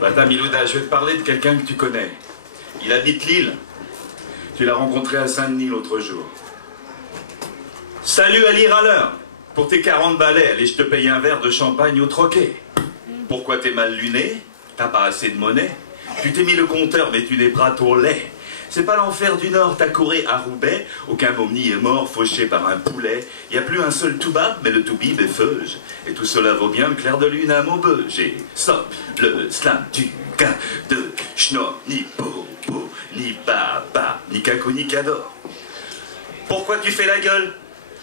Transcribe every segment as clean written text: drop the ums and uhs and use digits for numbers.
Madame Milouda, je vais te parler de quelqu'un que tu connais. Il habite Lille. Tu l'as rencontré à Saint-Denis l'autre jour. Salut Ali Râleur. Pour tes 40 balais, allez, je te paye un verre de champagne au troquet. Pourquoi t'es mal luné? T'as pas assez de monnaie? Tu t'es mis le compteur, mais tu n'es pas au lait. C'est pas l'enfer du Nord, t'as couru à Roubaix. Aucun momni est mort, fauché par un poulet. Y a plus un seul toubab, mais le toubib est feuge. Et tout cela vaut bien le clair de lune à Maubeuge. J'ai stop le slam du gars de schnorr, ni popo, ni baba, ni caco, ni cador. Pourquoi tu fais la gueule?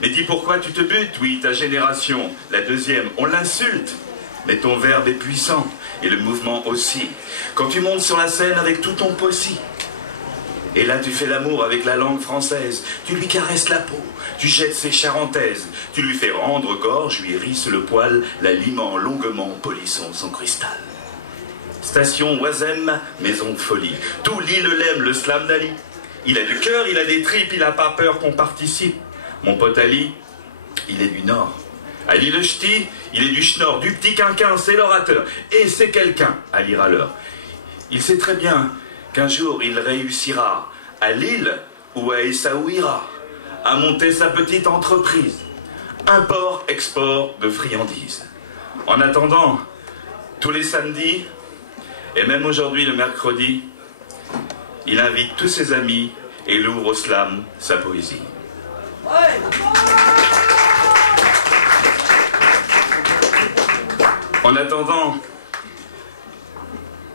Mais dis pourquoi tu te butes? Oui, ta génération, la deuxième, on l'insulte. Mais ton verbe est puissant, et le mouvement aussi. Quand tu montes sur la scène avec tout ton possi. Et là tu fais l'amour avec la langue française. Tu lui caresses la peau, tu jettes ses charentaises. Tu lui fais rendre gorge, lui hérisse le poil, la limant longuement, polissant son cristal. Station Oisem, maison de folie. Tout Lille l'aime, le slam d'Ali. Il a du cœur, il a des tripes, il n'a pas peur qu'on participe. Mon pote Ali, il est du Nord. Ali le ch'ti, il est du schnorr, du petit quinquin, c'est l'orateur. Et c'est quelqu'un, Ali Râleur. Il sait très bien qu'un jour il réussira à Lille ou à Essaouira à monter sa petite entreprise. Import-export de friandises. En attendant, tous les samedis, et même aujourd'hui le mercredi, il invite tous ses amis et il ouvre au slam sa poésie. En attendant,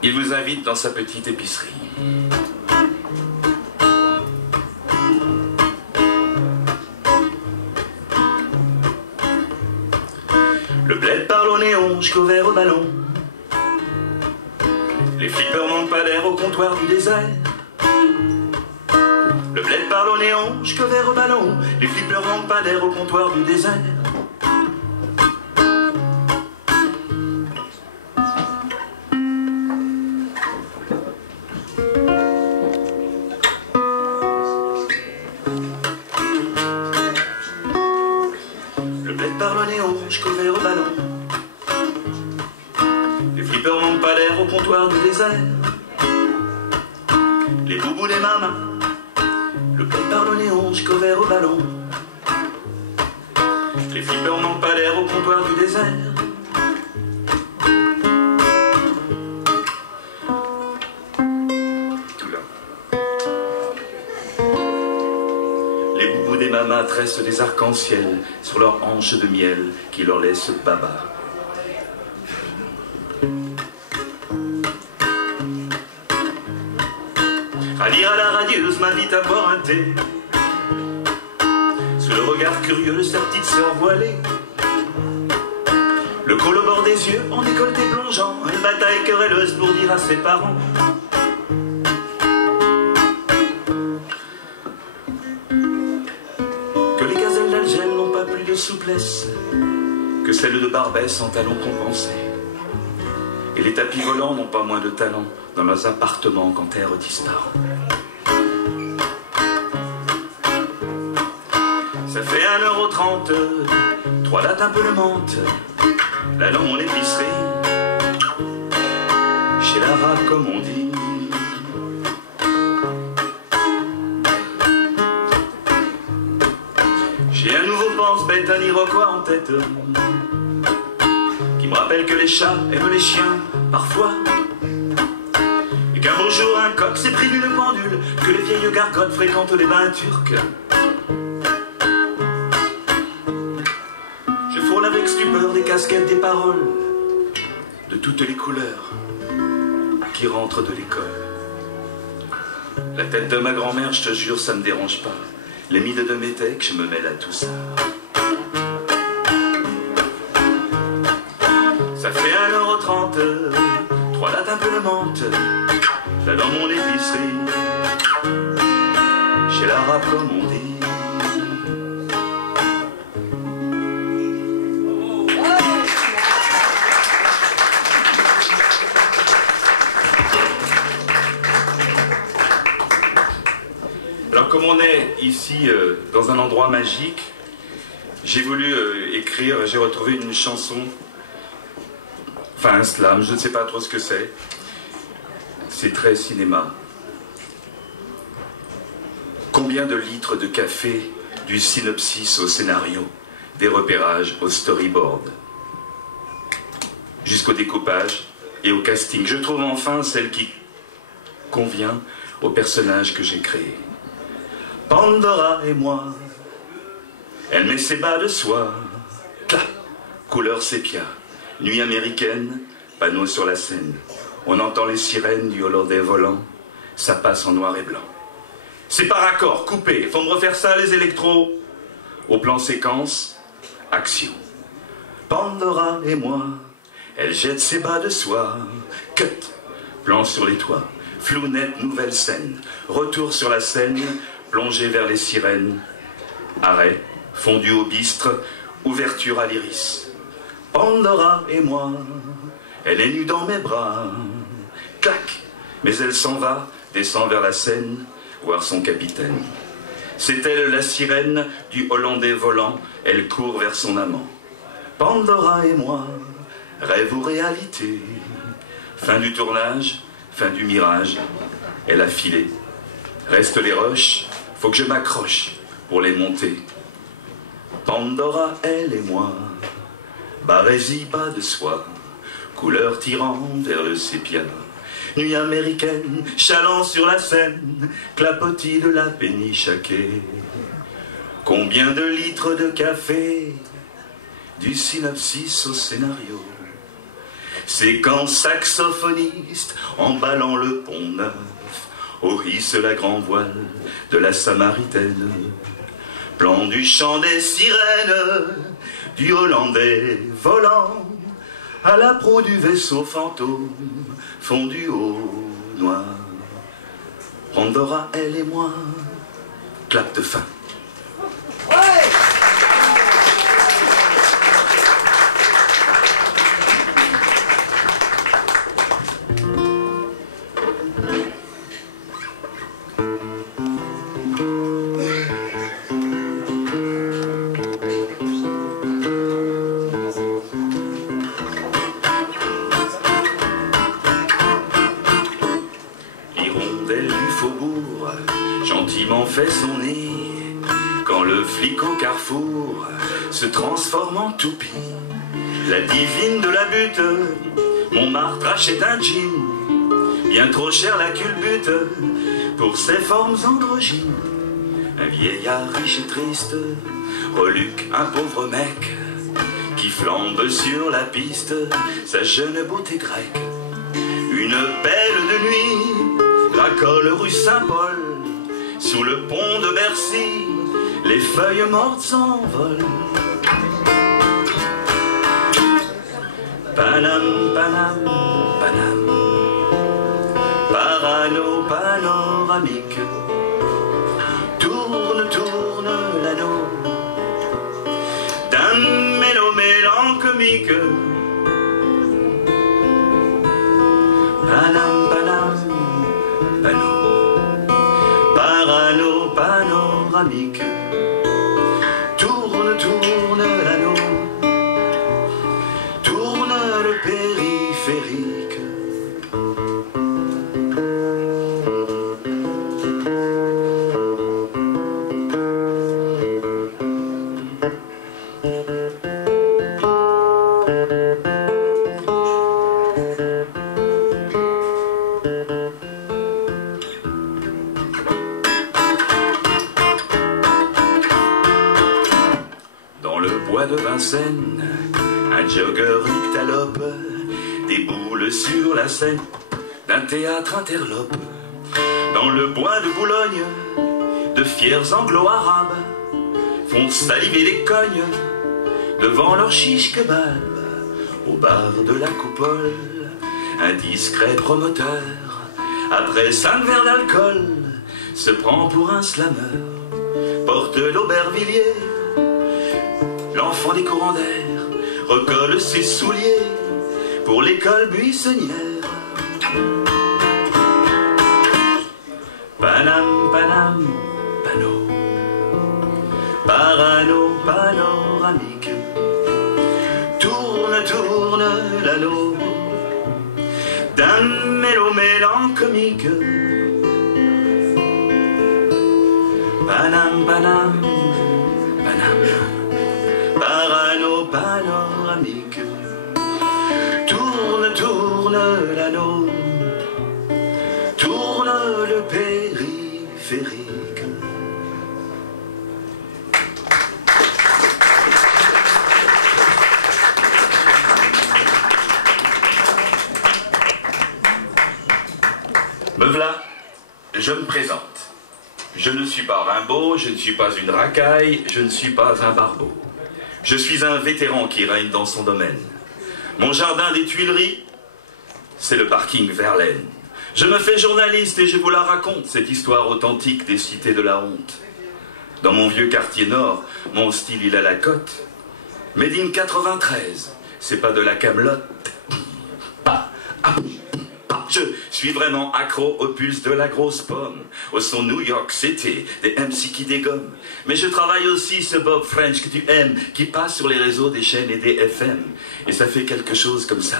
il vous invite dans sa petite épicerie. Le bled parle au néon jusqu'au verre au ballon. Les flippers manquent pas d'air au comptoir du désert. Le bled parle au néon jusqu'au verre au ballon. Les flippers manquent pas d'air au comptoir du désert. Le bled parle au néon jusqu'au verre au ballon. Les flippers manquent pas d'air au comptoir du désert. Les boubous des mamas. Le bled parle au néon jusqu'au verre au ballon. Les flippers manquent pas d'air au comptoir du désert. Tout là. Les boubous des mamas tressent des arcs-en-ciel sur leurs hanches de miel qui leur laissent baba. Radira la radieuse m'invite à boire un thé. Sous le regard curieux de sa petite sœur voilée. Le col au bord des yeux, en décolleté plongeant. Une bataille querelleuse pour dire à ses parents. Que les gazelles d'Algène n'ont pas plus de souplesse que celles de Barbès en talons compensés. Et les tapis volants n'ont pas moins de talent dans leurs appartements quand terre disparaît. Ça fait 1,30 €, 3 dates un peu le menthe, là dans mon épicerie, chez l'arabe comme on dit. J'ai un nouveau pense-bête, un iroquois en tête, qui me rappelle que les chats aiment les chiens, parfois. Et qu'un beau jour un coq s'est pris d'une pendule, que les vieilles gargotes fréquentent les bains turcs. Je frôle avec stupeur des casquettes, des paroles, de toutes les couleurs, qui rentrent de l'école. La tête de ma grand-mère, je te jure, ça me dérange pas. Les mides de mes tecs, je me mêle à tout ça. Ça fait 1,30 €, 3 dates un peu le menthe, là dans mon épicerie, chez l'arabe comme on dit. Alors comme on est ici dans un endroit magique, j'ai voulu écrire, j'ai retrouvé une chanson Enfin, un slam, je ne sais pas trop ce que c'est. C'est très cinéma. Combien de litres de café, du synopsis au scénario, des repérages au storyboard, jusqu'au découpage et au casting. Je trouve enfin celle qui convient au personnage que j'ai créé. Pandora et moi, elle met ses bas de soie, clap, couleur sépia, nuit américaine, panneau sur la scène. On entend les sirènes du hollandais volant, ça passe en noir et blanc. C'est par accord, coupé, faut me refaire ça les électros. Au plan séquence, action. Pandora et moi, elle jette ses bas de soie, cut, plan sur les toits, flou net, nouvelle scène, retour sur la scène, plongée vers les sirènes, arrêt, fondu au bistre, ouverture à l'iris. Pandora et moi, elle est nue dans mes bras, clac, mais elle s'en va, descend vers la Seine, voir son capitaine. C'est elle la sirène du hollandais volant, elle court vers son amant. Pandora et moi, rêve ou réalité, fin du tournage, fin du mirage, elle a filé. Restent les roches, faut que je m'accroche pour les monter. Pandora, elle et moi, barésie pas de soie, couleur tirant vers le sépia. Nuit américaine, chaland sur la Seine, clapotis de la péniche à quai. Combien de litres de café, du synopsis au scénario. Séquence saxophoniste, emballant le pont neuf, hisse la grand voile de la Samaritaine. Plan du chant des sirènes, du hollandais volant, à la proue du vaisseau fantôme, fondu au noir. Pandora, elle et moi, clap de fin. Ouais. Gentiment fait son nid, quand le flic au carrefour se transforme en toupie. La divine de la butte, Montmartre achète un jean, bien trop cher la culbute, pour ses formes androgynes. Un vieillard riche et triste reluque un pauvre mec, qui flambe sur la piste sa jeune beauté grecque. Une belle de nuit, racole rue Saint-Paul, sous le pont de Bercy, les feuilles mortes s'envolent. Panam, Panam, Panam, Parano panoramique, tourne, tourne l'anneau d'un mélo mélancomique. Panam, Panam, Panam, Parano panoramique, tourne, tourne l'anneau, tourne le périphérique. De Vincennes, un jogger nyctalope déboule sur la scène d'un théâtre interlope. Dans le bois de Boulogne, de fiers anglo-arabes font saliver les cognes devant leur chiche kebab. Au bar de la Coupole, un discret promoteur, après 5 verres d'alcool, se prend pour un slammer, porte l'Aubervilliers. L'enfant des courants d'air recolle ses souliers pour l'école buissonnière. Panam, Panam, Pano, Parano panoramique, tourne, tourne l'anneau mélancomique. Panam, panam, panam, parano panoramique. Tourne, tourne l'anneau, tourne le périphérique. Me voilà, je me présente. Je ne suis pas Rimbaud, je ne suis pas une racaille, je ne suis pas un barbeau. Je suis un vétéran qui règne dans son domaine. Mon jardin des Tuileries, c'est le parking Verlaine. Je me fais journaliste et je vous la raconte, cette histoire authentique des cités de la honte. Dans mon vieux quartier nord, mon style il a la cote. Made in 93, c'est pas de la camelote. Je suis vraiment accro au pulse de la grosse pomme, au son New York City, des MC qui dégomment. Mais je travaille aussi ce Bob French que tu aimes, qui passe sur les réseaux des chaînes et des FM. Et ça fait quelque chose comme ça.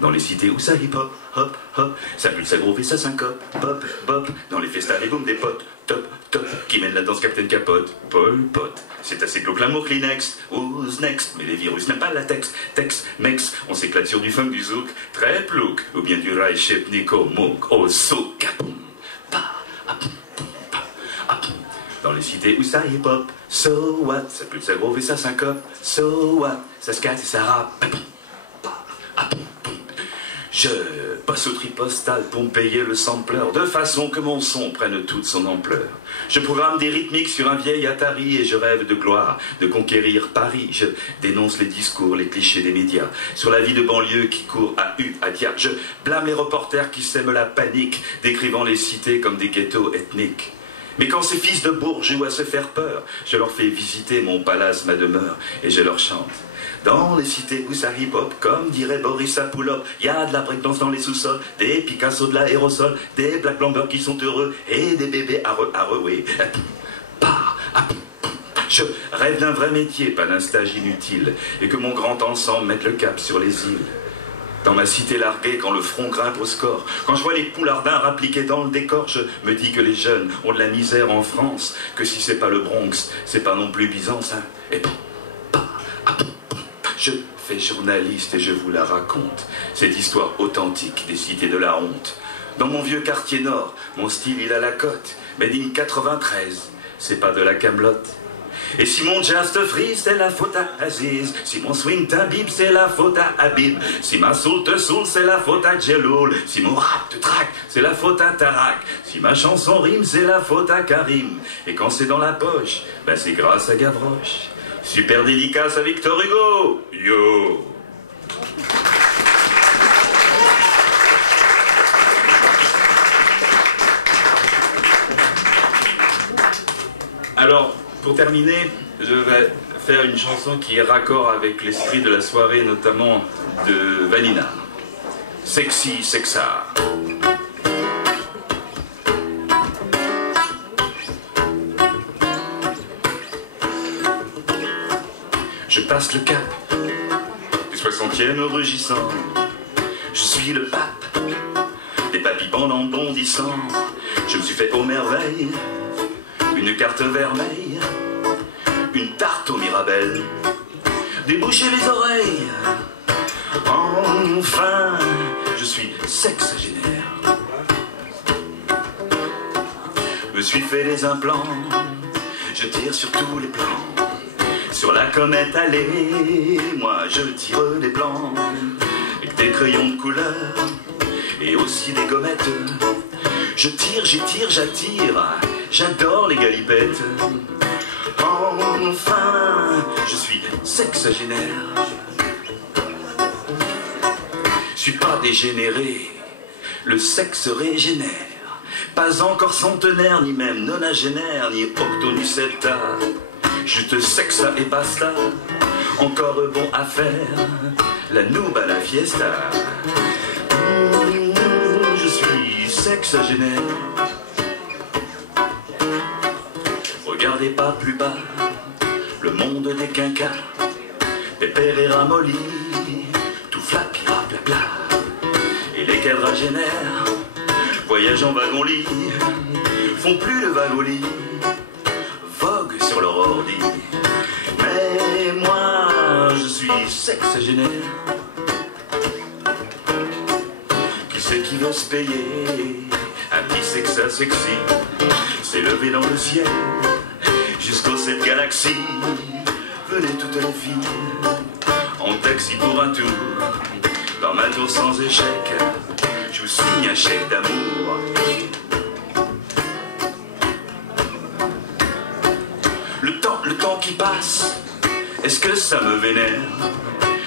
Dans les cités où ça hip hop, hop, hop, ça pulse, ça groove et ça syncope, pop, pop. Dans les festas, les booms des potes, top, top, qui mènent la danse Captain Capote, Paul Pot. C'est assez glauque l'amour Kleenex, who's next? Mais les virus n'aiment pas la texte, mex, on s'éclate sur du funk, du zouk, très plouc, ou bien du rail chep Nico Mouk, au souk. Dans les cités où ça hip hop, so what? Ça pulse, ça groove et ça syncope, so what? Ça scatte et ça rappe. Je passe au tripostal pour me payer le sampleur, de façon que mon son prenne toute son ampleur. Je programme des rythmiques sur un vieil Atari et je rêve de gloire, de conquérir Paris. Je dénonce les discours, les clichés des médias, sur la vie de banlieue qui court à diable. Je blâme les reporters qui sèment la panique, décrivant les cités comme des ghettos ethniques. Mais quand ces fils de bourges jouent à se faire peur, je leur fais visiter mon palace, ma demeure, et je leur chante. Dans les cités où ça hip-hop, comme dirait Boris Apoulop, y a de la breakdance dans les sous-sols, des Picasso de l'aérosol, des Black Blombers qui sont heureux, et des bébés oui. Je rêve d'un vrai métier, pas d'un stage inutile, et que mon grand ensemble mette le cap sur les îles. Dans ma cité larguée, quand le front grimpe au score, quand je vois les poulardins rappliqués dans le décor, je me dis que les jeunes ont de la misère en France, que si c'est pas le Bronx, c'est pas non plus Byzance, hein. Et je fais journaliste et je vous la raconte, cette histoire authentique des cités de la honte. Dans mon vieux quartier nord, mon style il a la cote, made in 93, c'est pas de la camelote. Et si mon jazz te frise, c'est la faute à Aziz. Si mon swing t'imbibe, c'est la faute à Habib. Si ma soul te saoule, c'est la faute à Djeloul. Si mon rap te traque, c'est la faute à Tarak. Si ma chanson rime, c'est la faute à Karim. Et quand c'est dans la poche, ben c'est grâce à Gavroche. Super dédicace à Victor Hugo. Yo. Alors, pour terminer, je vais faire une chanson qui est raccord avec l'esprit de la soirée, notamment de Vanina. Sexy Sexa. Je passe le cap du 60e rugissant. Je suis le pape des papis pendant bondissant. Je me suis fait aux merveilles une carte vermeille, une tarte au Mirabelle, déboucher les oreilles. Enfin, je suis sexagénaire. Me suis fait les implants, je tire sur tous les plans. Sur la comète allée, moi je tire les plans. Avec des crayons de couleur et aussi des gommettes. Je tire, j'étire, j'attire. J'adore les galipettes. Enfin, je suis sexagénaire. Je suis pas dégénéré, le sexe régénère. Pas encore centenaire, ni même nonagénaire, ni octonucepta. Juste sexa et basta. Encore bon à faire, la nouba la fiesta. Je suis sexagénaire. Regardez pas plus bas, le monde des quinquas, pépère et ramolli, tout flapi, bla bla. et les quadragénaires voyagent en wagon-lit, font plus de wagon-lit, voguent sur leur ordi. Mais moi, je suis sexagénaire. Qui c'est qui veut se payer un petit sexa sexy, s'élever dans le ciel jusqu'aux 7 galaxies? Venez toutes les filles en taxi pour un tour, dans ma tour sans échec, je vous signe un chèque d'amour. Le temps qui passe, est-ce que ça me vénère?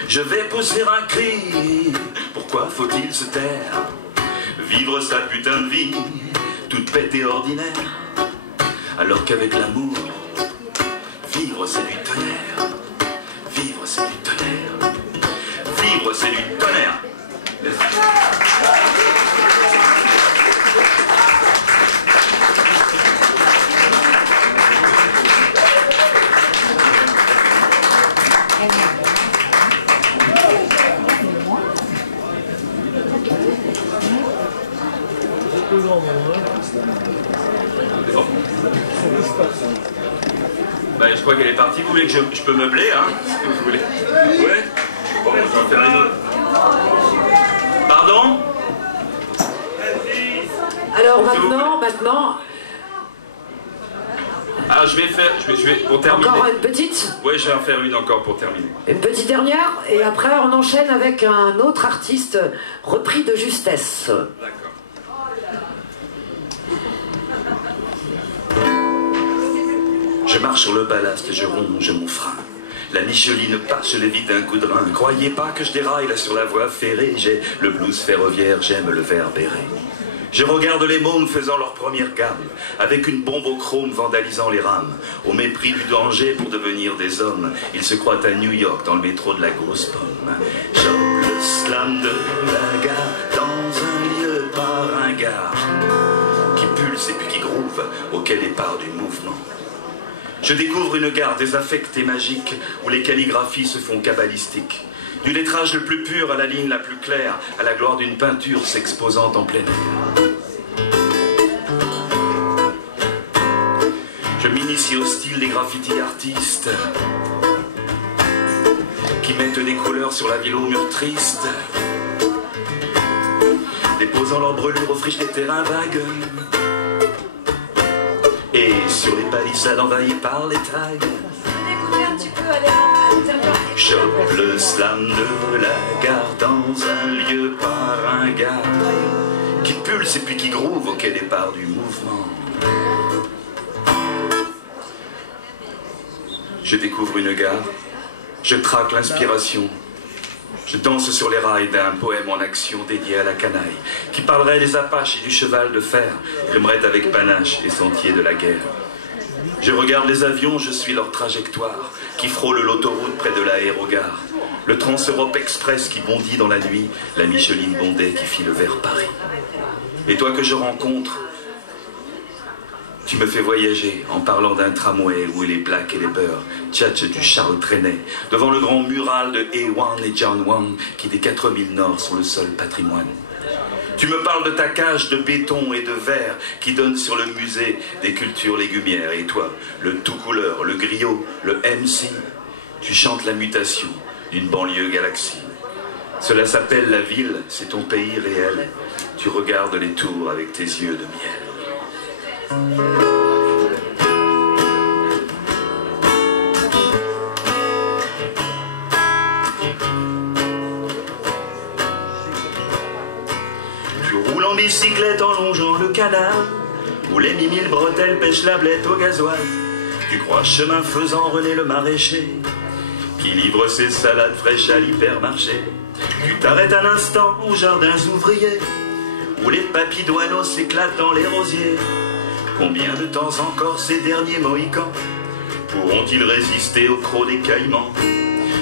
Je vais pousser un cri, pourquoi faut-il se taire? Vivre sa putain de vie, toute bête et ordinaire, alors qu'avec l'amour, vivre c'est du tonnerre. Vivre c'est du tonnerre. Vivre c'est du tonnerre. Ben, je crois qu'elle est partie. Vous voulez que je peux meubler, hein, si vous voulez? Ouais. Bon, je vais en faire une autre. Pardon? Alors maintenant... Ah, je vais pour terminer. Encore une petite? Ouais, je vais en faire une encore pour terminer. Une petite dernière, et après on enchaîne avec un autre artiste repris de justesse. D'accord. Je marche sur le ballast et je ronge mon frein. La Micheline passe, je l'évite d'un coup de rein. Croyez pas que je déraille là sur la voie ferrée. J'ai le blues ferroviaire, j'aime le vert béret. Je regarde les mômes faisant leur première gamme, avec une bombe au chrome vandalisant les rames. Au mépris du danger pour devenir des hommes, ils se croient à New York dans le métro de la grosse pomme. Chope le slam de la gare dans un lieu par un gars qui pulse et puis qui groove, auquel est part du mouvement. Je découvre une gare désaffectée magique où les calligraphies se font kabbalistiques. Du lettrage le plus pur à la ligne la plus claire, à la gloire d'une peinture s'exposant en plein air. Je m'initie au style des graffitis artistes qui mettent des couleurs sur la ville aux murs tristes, déposant leurs brûlures aux friches des terrains vagues. Et sur les palissades envahies par les tags, un petit peu, aller à l'intérieur. chope le slam de la gare dans un lieu par un gars qui pulse et puis qui groove auquel départ du mouvement. Je découvre une gare, je traque l'inspiration, je danse sur les rails d'un poème en action dédié à la canaille qui parlerait des Apaches et du cheval de fer, rimerait avec panache et sentiers de la guerre. Je regarde les avions, je suis leur trajectoire qui frôle l'autoroute près de l'aérogare. Le Trans-Europe Express qui bondit dans la nuit, la Micheline Bondet qui file vers Paris. Et toi que je rencontre, tu me fais voyager en parlant d'un tramway où les blacks et les beurs tchatchent du Charles Trenet devant le grand mural de Ewan et John Wang qui des 4000 Nord sont le seul patrimoine. Tu me parles de ta cage de béton et de verre qui donne sur le musée des cultures légumières. Et toi, le tout couleur, le griot, le MC, tu chantes la mutation d'une banlieue galaxie. Cela s'appelle la ville, c'est ton pays réel. Tu regardes les tours avec tes yeux de miel. Tu roules en bicyclette en longeant le canal, où les mille bretelles pêchent la blette au gasoil. Tu crois chemin faisant René le maraîcher, qui livre ses salades fraîches à l'hypermarché. Tu t'arrêtes un instant aux jardins ouvriers, où les papillons s'éclatent dans les rosiers. Combien de temps encore ces derniers mohicans pourront-ils résister au croc des caïmans?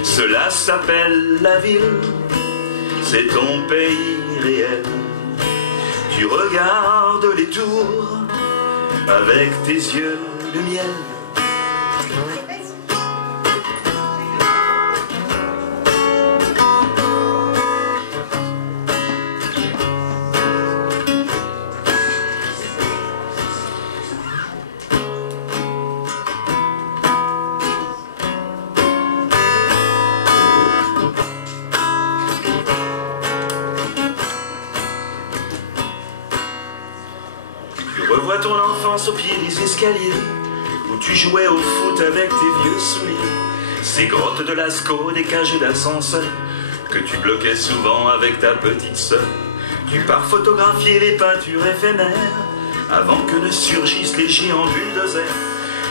Cela s'appelle la ville, c'est ton pays réel. Tu regardes les tours avec tes yeux de miel. revois ton enfance au pied des escaliers, où tu jouais au foot avec tes vieux souliers. Ces grottes de Lascaux, des cages d'ascenseur, que tu bloquais souvent avec ta petite sœur. Tu pars photographier les peintures éphémères, avant que ne surgissent les géants bulldozers.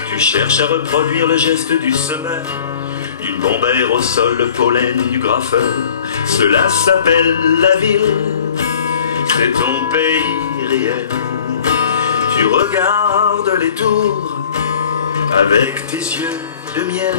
Tu cherches à reproduire le geste du semeur, d'une bombe aérosol, le pollen du graffeur. Cela s'appelle la ville, c'est ton pays réel. Tu regardes les tours avec tes yeux de miel.